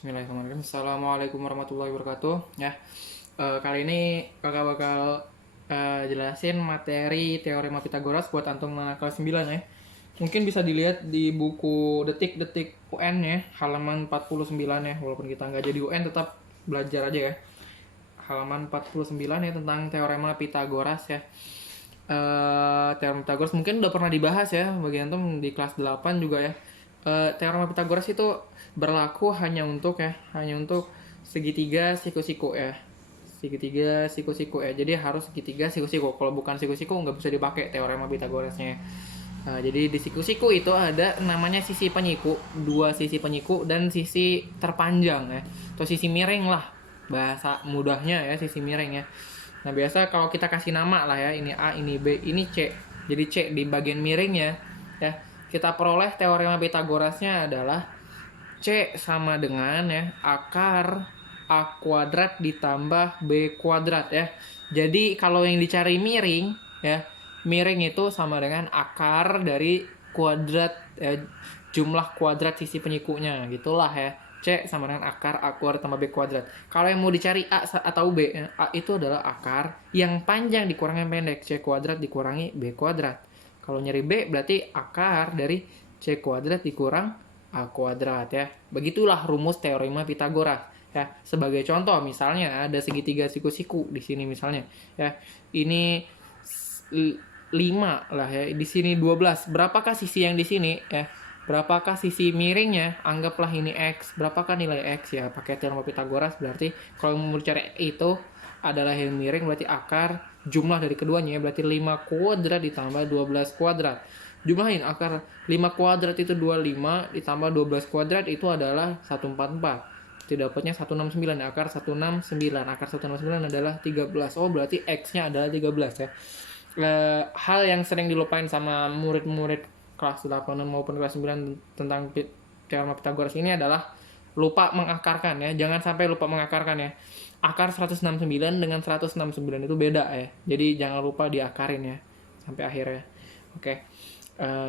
Bismillahirrahmanirrahim. Assalamualaikum warahmatullahi wabarakatuh. Kali ini kakak bakal jelasin materi teorema Pitagoras buat antum kelas 9 ya. Mungkin bisa dilihat di buku Detik-Detik UN ya, halaman 49 ya. Walaupun kita nggak jadi UN tetap belajar aja ya. Halaman 49 ya tentang teorema Pitagoras ya. Teorema Pitagoras mungkin udah pernah dibahas ya bagi antum di kelas 8 juga ya. Teorema Pitagoras itu berlaku hanya untuk segitiga siku-siku ya. Segitiga siku-siku ya. Jadi harus segitiga siku-siku. Kalau bukan siku-siku nggak bisa dipakai teorema Pitagorasnya. Jadi di siku-siku itu ada namanya sisi penyiku, dua sisi penyiku dan sisi terpanjang ya. Atau sisi miring lah. Bahasa mudahnya ya, sisi miring ya. Nah, biasa kalau kita kasih nama lah ya, ini A, ini B, ini C. Jadi C di bagian miringnya ya. Kita peroleh teorema Pitagorasnya adalah C sama dengan ya akar A kuadrat ditambah B kuadrat ya. Jadi kalau yang dicari miring ya, miring itu sama dengan akar dari kuadrat jumlah kuadrat sisi penyikunya gitulah ya. C sama dengan akar A kuadrat tambah B kuadrat. Kalau yang mau dicari A atau B ya, A itu adalah akar yang panjang dikurangi yang pendek, C kuadrat dikurangi B kuadrat. Kalau nyari B berarti akar dari C kuadrat dikurang A kuadrat ya. Begitulah rumus teorema Pitagoras ya. Sebagai contoh misalnya ada segitiga siku-siku di sini misalnya ya. Ini 5 lah ya. Di sini 12. Berapakah sisi yang di sini ya? Berapakah sisi miringnya? Anggaplah ini X. Berapakah nilai X ya? Pakai teorema Pitagoras berarti kalau mau cari itu adalah yang miring berarti akar jumlah dari keduanya berarti 5 kuadrat ditambah 12 kuadrat. Jumlahin akar 5 kuadrat itu 25 ditambah 12 kuadrat itu adalah 144. Itu dapatnya 169. Akar 169. Akar 169 adalah 13. Oh, berarti X-nya adalah 13 ya. Hal yang sering dilupain sama murid-murid kelas 8 maupun kelas 9 tentang teorema Pitagoras ini adalah lupa mengakarkan ya. Jangan sampai lupa mengakarkan ya. Akar 169 dengan 169 itu beda ya. Jadi jangan lupa diakarin ya sampai akhirnya. Oke.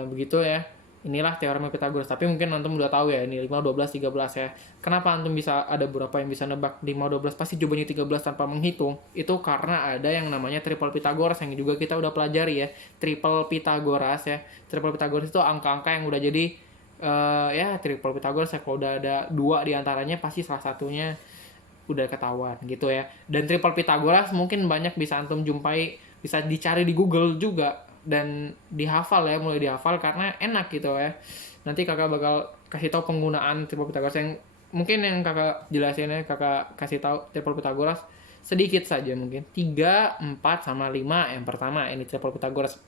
Begitu ya. Inilah teorema Pitagoras. Tapi mungkin antum udah tahu ya ini 5, 12, 13 ya. Kenapa antum bisa ada beberapa yang bisa nebak 5, 12 pasti jawabannya 13 tanpa menghitung? Itu karena ada yang namanya triple Pitagoras yang juga kita udah pelajari ya. Triple Pitagoras ya. Triple Pitagoras itu angka-angka yang udah jadi triple Pitagoras ya. Kalau udah ada 2 diantaranya pasti salah satunya udah ketahuan gitu ya. Dan triple Pitagoras mungkin banyak bisa antum jumpai, bisa dicari di Google juga dan dihafal ya, mulai dihafal karena enak gitu ya. Nanti kakak bakal kasih tahu penggunaan triple Pitagoras yang mungkin yang kakak jelasin ya, kakak kasih tahu triple Pitagoras sedikit saja mungkin. 3, 4 sama 5 yang pertama ini triple Pitagoras.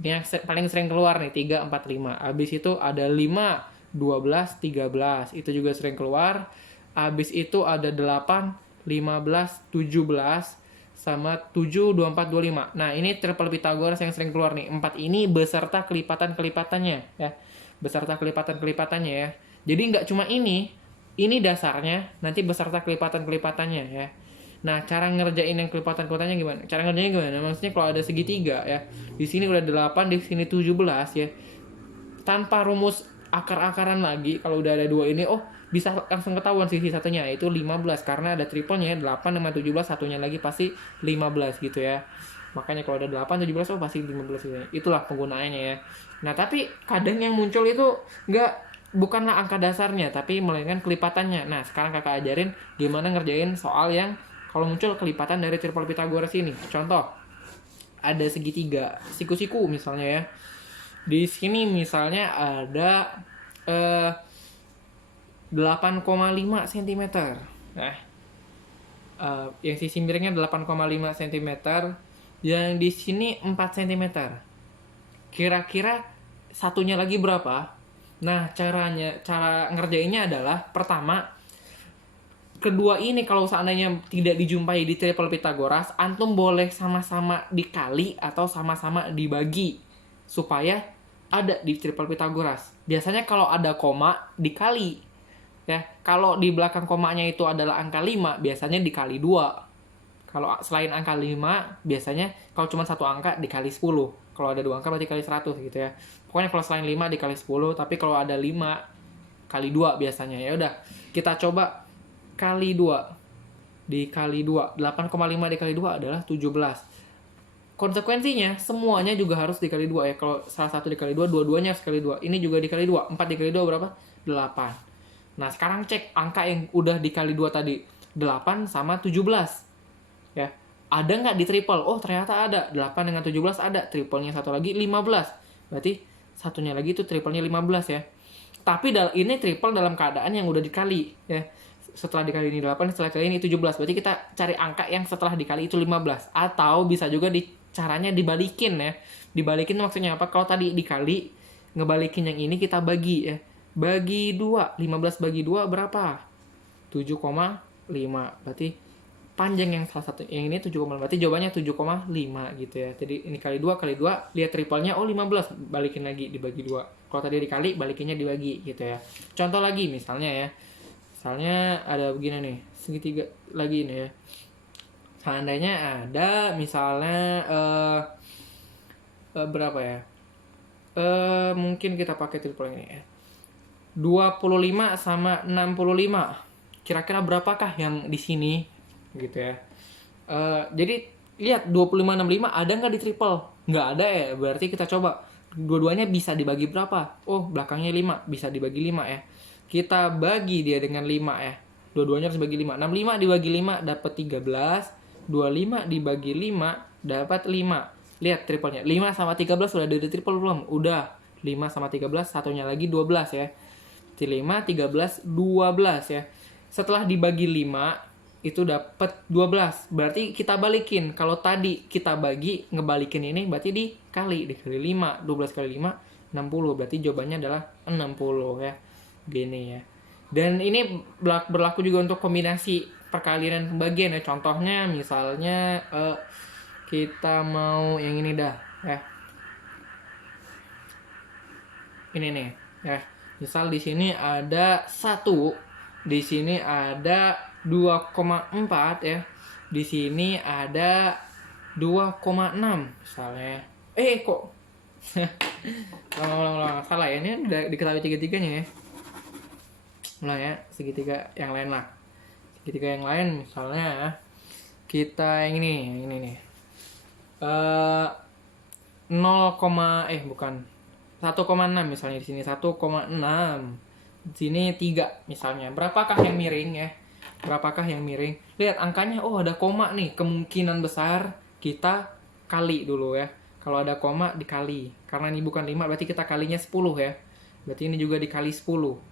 Ini yang paling sering keluar nih 3, 4, 5. Habis itu ada 5, 12, 13. Itu juga sering keluar. Habis itu ada 8, 15, 17 sama 7, 24, 25. Nah, ini triple Pitagoras yang sering keluar nih. 4 ini beserta kelipatan-kelipatannya ya. Beserta kelipatan-kelipatannya ya. Jadi nggak cuma ini dasarnya, nanti beserta kelipatan-kelipatannya ya. Nah, cara ngerjain yang kelipatan-kelipatannya gimana? Cara ngerjainnya gimana? Maksudnya kalau ada segitiga ya. Di sini udah 8, di sini 17 ya. Tanpa rumus akar-akaran lagi, kalau udah ada 2 ini, bisa langsung ketahuan sisi satunya, yaitu 15. Karena ada triplenya, 8 sama 17, satunya lagi pasti 15 gitu ya. Makanya kalau ada 8, 17, pasti 15 gitu ya. Itulah penggunaannya ya. Nah, tapi kadang yang muncul itu bukanlah angka dasarnya, tapi melainkan kelipatannya. Nah, sekarang kakak ajarin gimana ngerjain soal yang kalau muncul kelipatan dari triple Pitagoras ini. Contoh, ada segitiga, siku-siku misalnya ya. Di sini misalnya ada 8,5 cm. Nah, yang sisi miringnya 8,5 cm, yang di sini 4 cm. Kira-kira satunya lagi berapa? Nah, cara ngerjainnya adalah pertama, kedua ini kalau seandainya tidak dijumpai di triple Pitagoras, antum boleh sama-sama dikali atau sama-sama dibagi supaya ada di triple Pitagoras. Biasanya kalau ada koma dikali ya. Kalau di belakang komanya itu adalah angka 5, biasanya dikali 2. Kalau selain angka 5, biasanya kalau cuma satu angka dikali 10. Kalau ada 2 angka berarti kali 100 gitu ya. Pokoknya kalau selain 5 dikali 10, tapi kalau ada 5 kali 2 biasanya. Ya udah, kita coba kali 2. Dikali 2, 8,5 dikali 2 adalah 17. Konsekuensinya semuanya juga harus dikali 2 ya. Kalau salah satu dikali 2, dua-duanya harus dikali 2. Ini juga dikali 2. 4 dikali 2 berapa? 8. Nah, sekarang cek angka yang udah dikali 2 tadi. 8 sama 17. Ya. Ada nggak di triple? Oh, ternyata ada. 8 dengan 17 ada. Triplenya satu lagi 15. Berarti satunya lagi itu triplenya 15 ya. Tapi ini triple dalam keadaan yang udah dikali ya. Setelah dikali ini 8, setelah dikali ini 17. Berarti kita cari angka yang setelah dikali itu 15. Atau bisa juga caranya dibalikin ya. Dibalikin maksudnya apa? Kalau tadi dikali, ngebalikin yang ini kita bagi ya. Bagi 2. 15 bagi 2 berapa? 7,5. Berarti panjang yang salah satu. Yang ini 7,5. Berarti jawabannya 7,5 gitu ya. Jadi ini kali 2, kali 2. Lihat triplenya, oh 15. Balikin lagi, dibagi 2. Kalau tadi dikali, balikinnya dibagi gitu ya. Contoh lagi misalnya ya. Misalnya ada begini nih, segitiga lagi nih ya. Seandainya ada misalnya berapa ya? Mungkin kita pakai triple ini ya. 25 sama 65. Kira-kira berapakah yang di sini? Gitu ya. Jadi lihat 25 65 ada nggak di triple? Nggak ada ya. Berarti kita coba dua-duanya bisa dibagi berapa? Oh, belakangnya 5, bisa dibagi 5 ya. Kita bagi dia dengan 5 ya. Dua-duanya harus bagi 5. 65 dibagi 5 dapat 13. 25 dibagi 5 dapat 5. Lihat triplenya. 5 sama 13 sudah ada di triple belum? Udah. 5 sama 13, satunya lagi 12 ya. 5, 13, 12 ya. Setelah dibagi 5, itu dapat 12. Berarti kita balikin. Kalau tadi kita bagi, ngebalikin ini berarti dikali 5. 12 kali 5, 60. Berarti jawabannya adalah 60 ya. Gini ya. Dan ini berlaku juga untuk kombinasi perkalian dan pembagian ya. Contohnya misalnya kita mau yang ini dah ya. Ini nih ya. Misal di sini ada 1, di sini ada 2,4 ya. Di sini ada 2,6 misalnya. Kok ulang salah ya. Ini udah diketahui tiga-tiganya ya. Mulai ya, segitiga yang lain lah. Segitiga yang lain misalnya kita yang ini nih. 1,6 misalnya di sini 1,6. Di sini 3 misalnya. Berapakah yang miring ya? Berapakah yang miring? Lihat angkanya, oh ada koma nih. Kemungkinan besar kita kali dulu ya. Kalau ada koma dikali. Karena ini bukan 5 berarti kita kalinya 10 ya. Berarti ini juga dikali 10.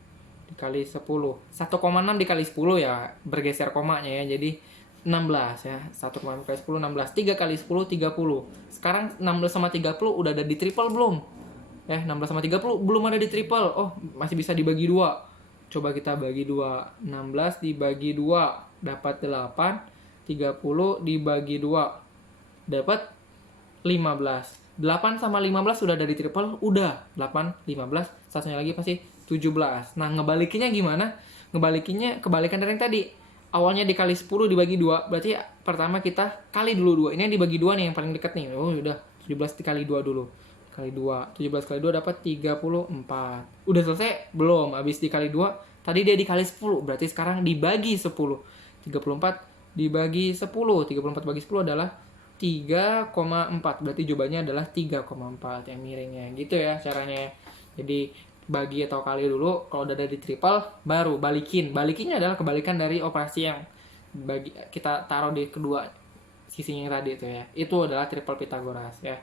Dikali 10. 1,6 dikali 10 ya, bergeser komanya ya. Jadi 16 ya. 1,6 kali 10 16. 3 kali 10 30. Sekarang 16 sama 30 udah ada di triple belum? 16 sama 30 belum ada di triple. Oh, masih bisa dibagi 2. Coba kita bagi 2. 16 dibagi 2 dapat 8. 30 dibagi 2 dapat 15. 8 sama 15 sudah ada di triple, udah. 8, 15, satunya lagi pasti 17. Nah, ngebalikinnya gimana? Ngebalikinnya kebalikan dari yang tadi. Awalnya dikali 10 dibagi 2, berarti pertama kita kali dulu 2. Ini yang dibagi 2 nih yang paling dekat nih. Oh, udah 17 dikali 2 dulu. Kali 2. 17 kali 2 dapat 34. Udah selesai? Belum. Habis dikali 2, tadi dia dikali 10, berarti sekarang dibagi 10. 34 dibagi 10. 34 bagi 10 adalah 3,4. Berarti jawabannya adalah 3,4 yang miringnya. Gitu ya caranya. Jadi bagi atau kali dulu, kalau udah ada di triple baru balikin. Balikinnya adalah kebalikan dari operasi yang kita taruh di kedua sisinya yang tadi itu ya. Itu adalah triple Pythagoras ya.